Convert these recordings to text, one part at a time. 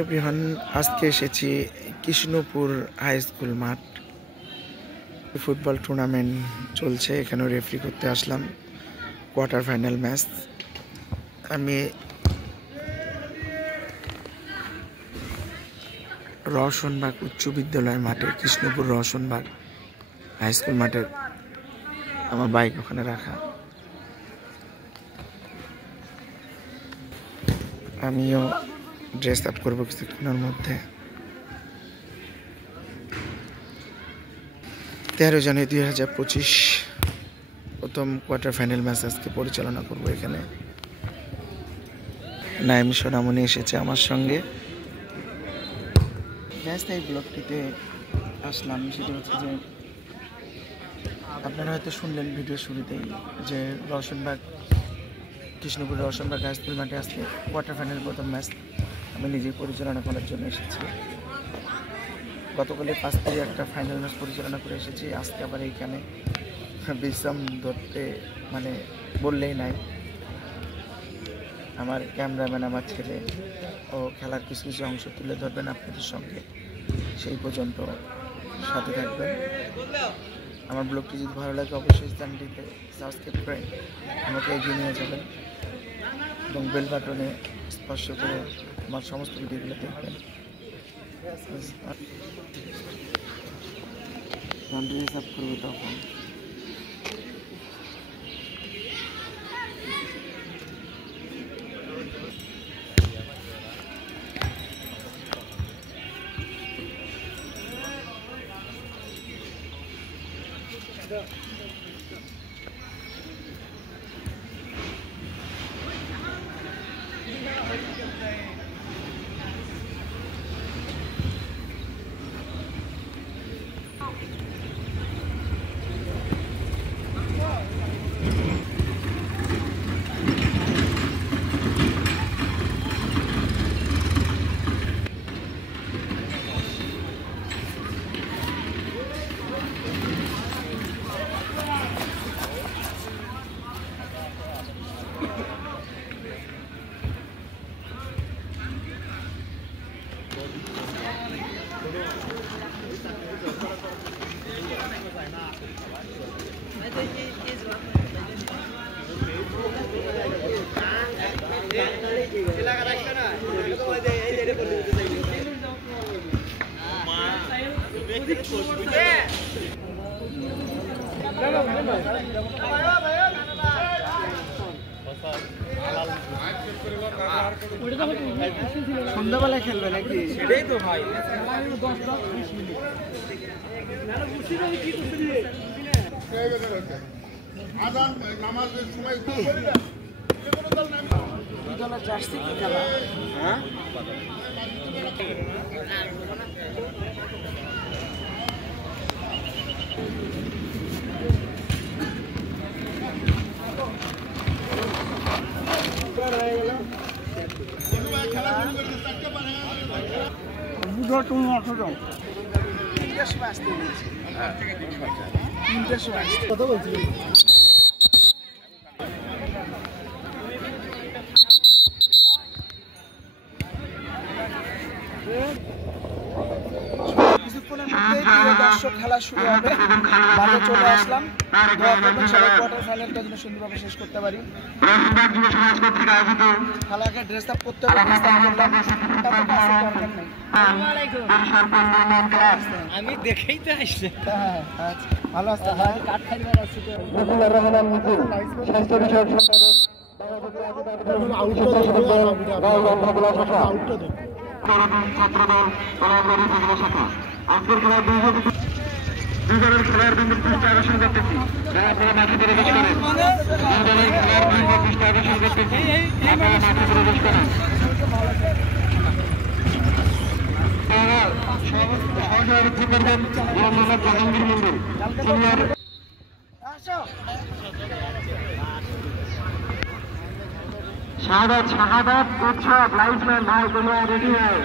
Everyone, আজকে এসেছি Krishnapur high school মাঠ। ফুটবল টুর্নামেন্ট চলছে, এখানেও রেফারি করতে আসলাম কোয়ার্টার ফাইনাল ম্যাচ। আমি রওশনবাগ উচ্চ বিদ্যালয় মাঠে, কৃষ্ণপুর রওশনবাগ হাই স্কুল মাঠের আমার বাইক ওখানে রাখা। আমিও ড্রেস আপ করবো কিছুক্ষণের মধ্যে। 13 জানুয়ারি 2025 প্রথম কোয়ার্টার ফাইনাল ম্যাচ আজকে পরিচালনা করব। এখানে নাইম সোনামণি এসেছে আমার সঙ্গে। এই ব্লগটিতে আসলাম, সেটা হচ্ছে যে আপনারা হয়তো শুনলেন ভিডিও শুরুতেই যে রওশনবাগ কৃষ্ণপুর রওশনবাগ হাই স্কুল মাঠে আজকে কোয়ার্টার ফাইনাল প্রথম ম্যাচ আমি নিজেই পরিচালনা করার জন্য এসেছি। গতকালে 5 তারিখ একটা ফাইনাল ম্যাচ পরিচালনা করে এসেছি। আজকে আবার এইখানে বিশ্রাম ধরতে মানে বললেই নাই। আমার ক্যামেরাম্যান আমার ছেলে ও খেলার কিছু কিছু অংশ তুলে ধরবেন আপনাদের সঙ্গে। সেই পর্যন্ত সাথে থাকবেন। আমার ব্লগটি যদি ভালো লাগে অবশ্যই চ্যানেলটিতে সাবস্ক্রাইব করে আমাকে এগিয়ে নিয়ে যাবেন এবং বেল বাটনে স্পর্শ করে আমার সমস্ত ভিডিওগুলো দেখবেন। সাব করবো তখন সন্ধ্যাবেলায় খেলবে নাকি? সেটাই তো ভাই। জার্সি কি খেলা? হ্যাঁ কথা বলছি। দর্শক খেলা শুরু হবে, মাঠে চলে আসলাম। সবাই কোয়ার্টার ফাইনালটা যেন সুন্দরভাবে শেষ করতে পারি। খেলাকে ড্রেস আপ করতে হবে, আমি দেখেই তো আসছি। ভালো আসছে, কাঠ খাইবার আসছি তো। আজকের খেলার দুই দলের খেলোয়াড় বিন্দু পৃষ্ঠে আকর্ষণ করতেছি। আপনারা মাঠে প্রবেশ করেন। দুই দলের খেলোয়াড় বিন্দু পৃষ্ঠে আকর্ষণ করতেছি। আপনারা মাঠে প্রবেশ করেন। সহসভাপতি করবেন মোহাম্মদ জাহাঙ্গীর মন্ডল সিনিয়র। শাহাদাত উৎসব লাইফম্যান ভাই তোমরা রেডি হয়।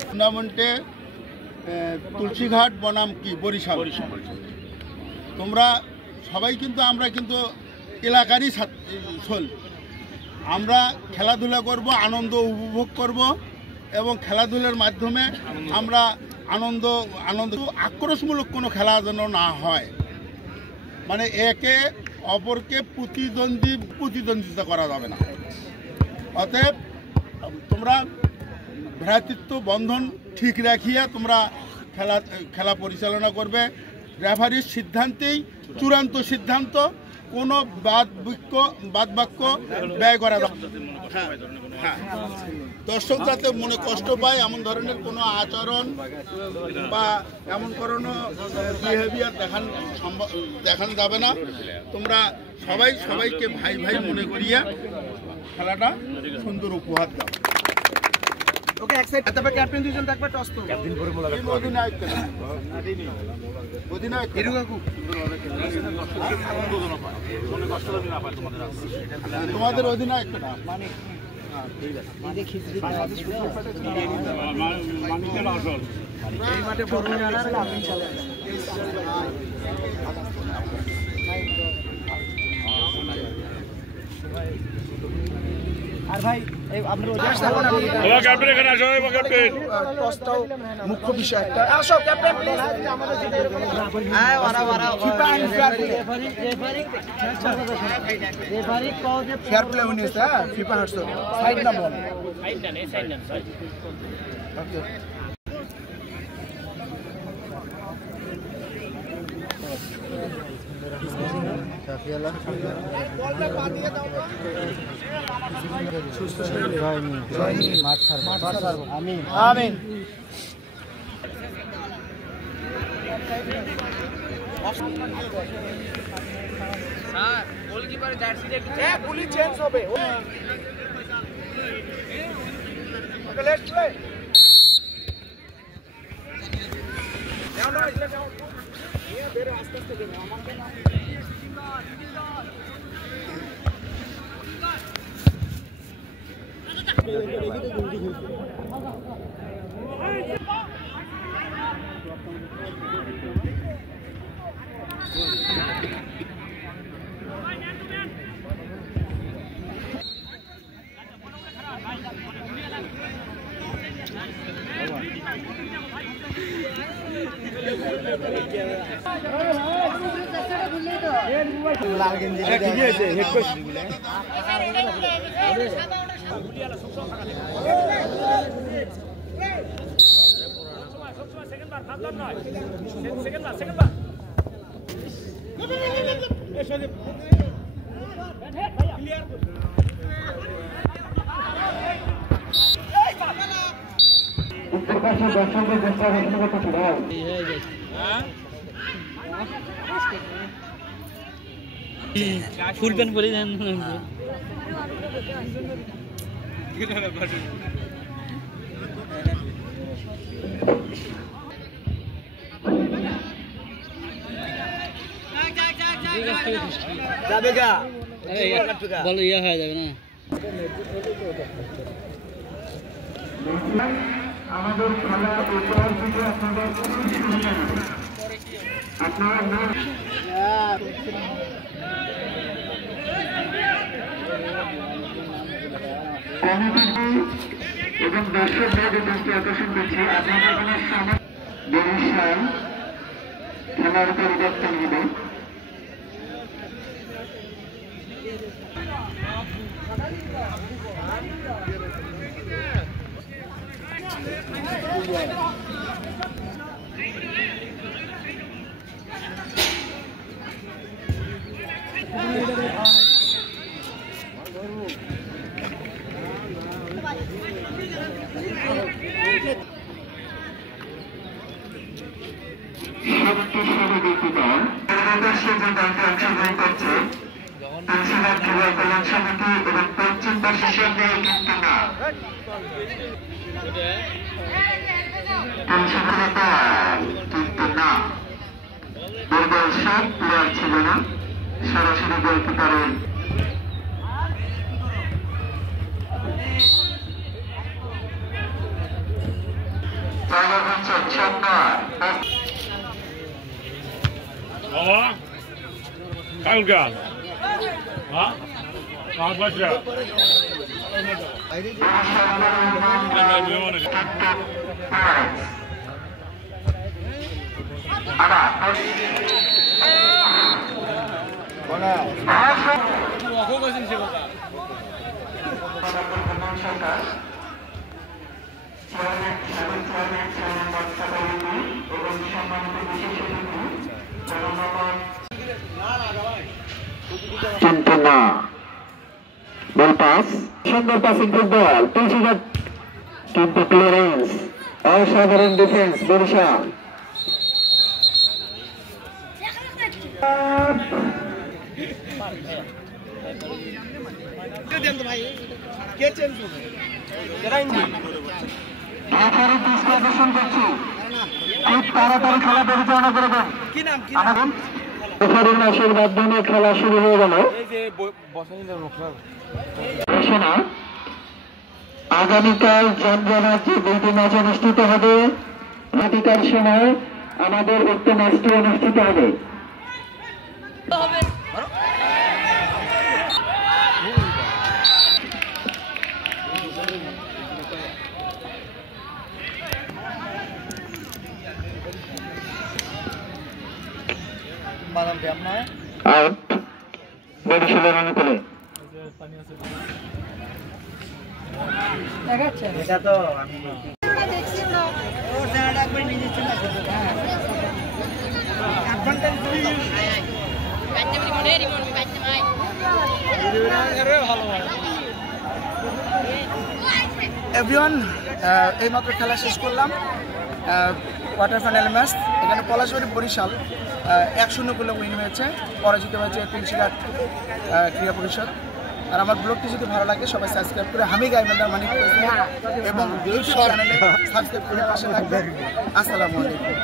টুর্নামেন্টে তুলসীঘাট বনাম কি বরিশাল, তোমরা সবাই কিন্তু আমরা কিন্তু এলাকারই ছোল। আমরা খেলাধুলা করব, আনন্দ উপভোগ করব এবং খেলাধুলার মাধ্যমে আমরা আনন্দ আক্রোশমূলক কোনো খেলা যেন না হয়, মানে একে অপরকে প্রতিদ্বন্দ্বিতা করা যাবে না। অতএব তোমরা ভ্রাতৃত্ব বন্ধন ঠিক রাখিয়া তোমরা খেলা পরিচালনা করবে। রেফারির সিদ্ধান্তেই চূড়ান্ত সিদ্ধান্ত, কোনো বাদ বাক্য ব্যয় করা যাবে। হ্যাঁ, দর্শক যাতে মনে কষ্ট পায় এমন ধরনের কোনো আচরণ বা এমন কোনো বিহেভিয়ার দেখানো যাবে না। তোমরা সবাইকে ভাই ভাই মনে করিয়া খেলাটা সুন্দর উপহার দাও। ওকে, এক সাইড তবে ক্যাপ্টেন দুইজন থাকবে, টস তো ক্যাপ্টেন করে মোলা রাখবে। অধিনায়ক হিরু কাকু তোমাদের অধিনায়ক না মানে এই মাঠে বড় জানার আমি চলে আর ভাই আপনার মুখ্য বিষয় একটা আসো ক্যাপ্টেন প্লিজ। ফেয়ার প্লে উনি স্যার ফিফা হারছো সাইড না বল ওকে আমিন। স্যার গোলকিপার জার্সিটা একটু পুলিশ চেঞ্জ হবে। Okay let's play. যাও না ইসলে যাও। ये বের আস্তে আস্তে দেবে আমাকে না। লাল গেঞ্জি ঠিকই আছে হেড কোচ সেকেন্ড বার ফাদর নয় সেকেন্ড বার ক্লিয়ার ফুল প্যান্ট পরে যান যাবে গা বলো ইয়া হয়ে যাবে না আমাদের খেলা উপহার দিতে আপনাদের আপনার নাম এবং দর্শক ভাইদের দৃষ্টি আকর্ষণ করছি আপনাদের কোনো সামনে বরিশাল খেলার পরিবর্তন হবে শক্তিশালী দুটি দল সে যে দলটি অংশগ্রহণ করছে তুলসীঘাট খেলার কল্যাণ সমিতি এবং পশ্চিম পাশের সঙ্গে কিন্তু না তুলসীঘাট কিন্তু না দুর্বল সব প্লেয়ার ছিল না, সরাসরি গোলকিপারের জায়গা হচ্ছেন সন্ন্যার Kalgan. Ha? Başla. Cantona. Ball pass. Sunder passing football. Tulsigat. কিন্তু ক্লিয়ারেন্স অসাধারণ ডিফেন্স বরিশাল। প্রদর্শন করছি, খুব তাড়াতাড়ি খেলা পরিচালনা করবেন। রেফারির আশীর্বাদ নিয়ে খেলা শুরু হয়ে গেল। ঘোষণা, আগামীকাল জমজমাট দুইটি ম্যাচ অনুষ্ঠিত হবে। ঘটিকার সময় আমাদের উক্ত ম্যাচটি অনুষ্ঠিত হবে। আউট বরিশালের অনুকূলে। এভরিওয়ান, এইমাত্র খেলা শেষ করলাম, কোয়ার্টার ফাইনাল ম্যাচ। এখানে পলাশবাড়ি বরিশাল 1-0 গোলে উইন হয়েছে, পরাজিত হয়েছে তুলসীঘাট ক্রীড়া পরিষদ। আর আমার ব্লগটি যদি ভালো লাগে সবাই সাবস্ক্রাইব করে হামি গাইমেন্দার মানিক এবং ইউটিউব চ্যানেলে সাবস্ক্রাইব করে পাশে থাকবেন। আসসালামু আলাইকুম।